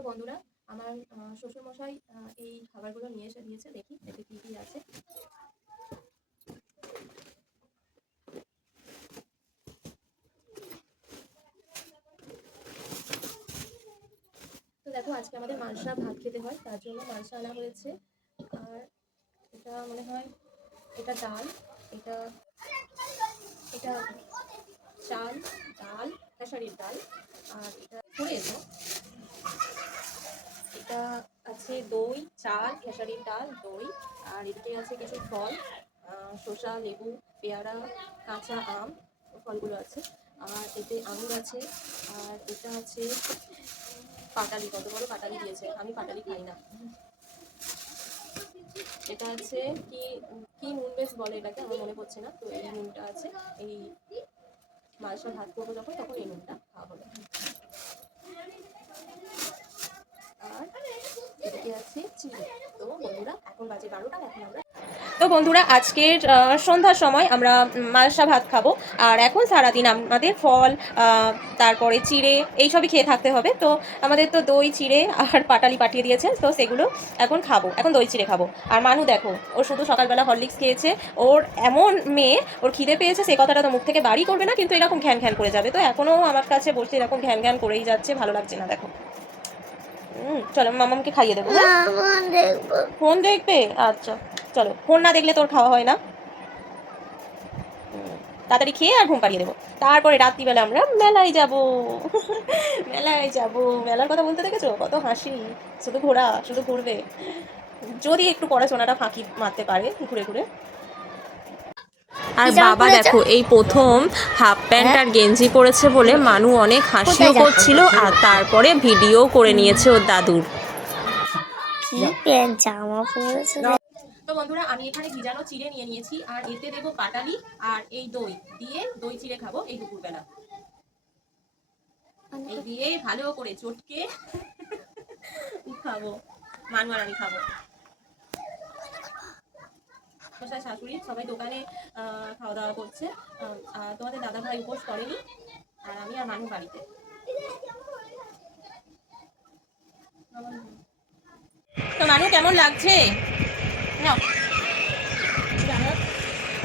তো বন্ধুরা, আমার শ্বশুরমশাই এই খাবারগুলো নিয়ে এসে দিয়েছে। দেখি এতে কী কী আছে। তো দেখো, আজকে আমাদের মালসা ভাত খেতে হয়, তার জন্য মালসা আনা হয়েছে। আর এটা মনে হয় এটা ডাল, এটা এটা চাল, ডাল, খেসারির ডাল। আর এটা পড়ে এলো, এটা আছে দই, চাল, খেসারির ডাল, দই। আর এদিকে আছে কিছু ফল, শসা, লেবু, পেয়ারা, কাঁচা আম, ফলগুলো আছে। আর এতে আঙুর আছে। আর এটা আছে পাটালি, কত বড় পাটালি দিয়েছে, আমি পাটালি খাই না। এটা আছে কি কি নুন বেশ বলে এটাকে, আমার মনে পড়ছে না। তো এই নুনটা আছে, এই মালসা ভাত করবো যখন, তখন এই নুনটা খাওয়া হবে। আর এদিকে আছে চিড়ে। তো বন্ধুরা, এখন বাজে 12টা, এখন আমরা আজকের সন্ধ্যার সময় আমরা মালসা ভাত খাবো। আর এখন সারাদিন আমাদের ফল, তারপরে চিড়ে এইসবই খেয়ে থাকতে হবে। তো আমাদের তো দই, চিড়ে আর পাটালি পাঠিয়ে দিয়েছে, তো সেগুলো এখন খাবো। এখন দই চিড়ে খাবো। আর মানু দেখো, ও শুধু সকালবেলা হরলিক্স খেয়েছে। ওর এমন মেয়ে, ওর খিদে পেয়েছে, সেই কথাটা তো মুখ থেকে বাড়ি করবে না, কিন্তু এরকম ঘ্যান ঘ্যান করে যাবে। তো এখনও আমার কাছে বসে এরকম ঘ্যান ঘ্যান করেই যাচ্ছে, ভালো লাগছে না। দেখো, চলো মামাকে খাইয়ে দেবো। ফোন দেখবে? আচ্ছা চলো, ফোন না দেখলে তোর খাওয়া হয় না। তাড়াতাড়ি খেয়ে আর ঘুম পাড়িয়ে দেবো। তারপরে রাত্রিবেলা আমরা মেলায় যাব। মেলায় যাব, মেলার কথা বলতে দেখেছো কত হাসি, শুধু ঘোরা, শুধু ঘুরবে। যদি একটু পড়াশোনাটা ফাঁকি মারতে পারে ঘুরে ঘুরে। আর বাবা দেখো, এই প্রথম হাফ প্যান্ট আর গেঞ্জি পরেছে বলে মানু অনেক হাসিও করছিল, আর তারপরে ভিডিও করে নিয়েছে ওর দাদুর। জামা পরেছে। তো বন্ধুরা, আমি এখানে ভিজানো চিড়ে নিয়ে নিয়েছি, আর এতে দেবো পাটালি আর এই দই দিয়ে দই চিড়ে খাবো এই দুপুরবেলা। এই দিয়ে ভালো করে চটকে খাবো, মানু আর আমি খাবো। শাশুড়ি সবাই দোকানে খাওয়া দাওয়া করছে। তোমাদের দাদা ভাই উপোস করেনি, আর আমি আর মানু বাড়িতে। তো মানু কেমন লাগছে?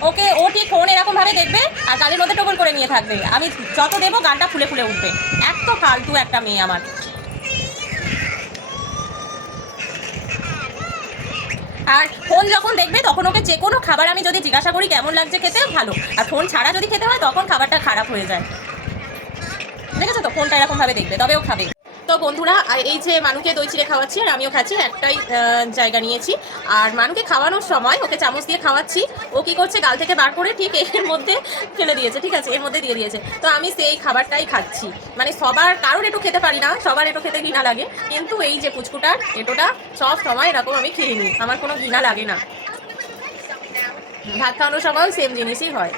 ওকে, ও ঠিক ফোন এরকম ভাবে দেখবে আর গালের মধ্যে টোকল করে নিয়ে থাকবে। আমি যত দেবো গানটা ফুলে ফুলে উঠবে। এত ফালতু একটা মেয়ে আমার। আর ফোন যখন দেখবে তখন ওকে যে কোনো খাবার আমি যদি জিজ্ঞাসা করি কেমন লাগছে খেতে, ভালো। আর ফোন ছাড়া যদি খেতে হয় তখন খাবারটা খারাপ হয়ে যায়। দেখেছো তো, ফোনটা এরকম ভাবে দেখবে তবেও খাবে। তো বন্ধুরা, এই যে মানুকে দই চিড়ে খাওয়াচ্ছি আর আমিও খাচ্ছি, একটাই জায়গা নিয়েছি। আর মানুকে খাওয়ানোর সময় ওকে চামচ দিয়ে খাওয়াচ্ছি, ও কি করছে, গাল থেকে বার করে ঠিক এর মধ্যে ফেলে দিয়েছে, ঠিক আছে, এর মধ্যে দিয়ে দিয়েছে। তো আমি সেই খাবারটাই খাচ্ছি। মানে সবার কারোর একটু খেতে পারি না, সবার একটু খেতে ঘৃণা লাগে, কিন্তু এই যে পুচকুটার এটোটা সব সময় এরকম আমি খেয়ে নিই, আমার কোনো ঘৃণা লাগে না। ভাত খাওয়ানোর সময়ও সেম জিনিসই হয়।